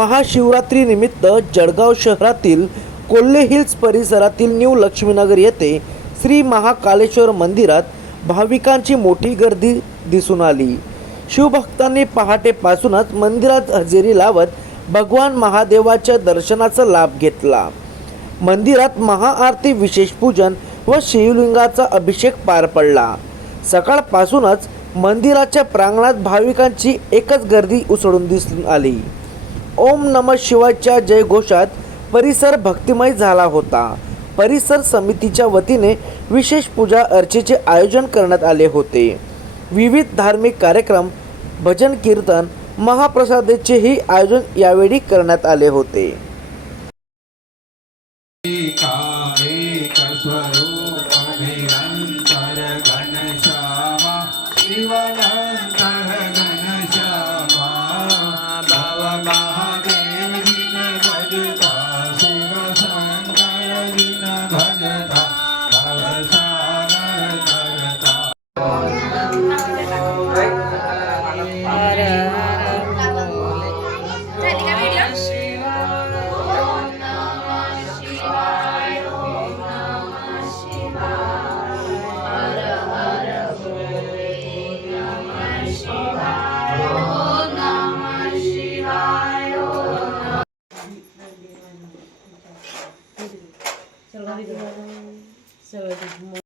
महाशिवरात्रीनिमित्त जळगाव शहरातील कोल्हे हिल्स परिसरातील न्यू लक्ष्मीनगर येथे श्री महाकालेश्वर मंदिरात भाविकांची मोठी गर्दी दिसून आली। शिवभक्तांनी पहाटेपासूनच मंदिरात हजेरी लावत भगवान महादेवाच्या दर्शनाचा लाभ घेतला। मंदिरात महाआरती, विशेष पूजन व शिवलिंगाचा अभिषेक पार पडला। सकाळपासूनच मंदिराच्या प्रांगणात भाविकांची एकच गर्दी उसळून दिसून आली। ओम नमः शिवायच्या जयघोषात परिसर भक्तिमय झाला होता। परिसर समितीच्या वतीने विशेष पूजा अर्चेचे आयोजन करण्यात आले होते। विविध धार्मिक कार्यक्रम, भजन कीर्तन, महाप्रसादाचेही आयोजन यावेळी करण्यात आले होते। शिवलंकर घनश्यामा भव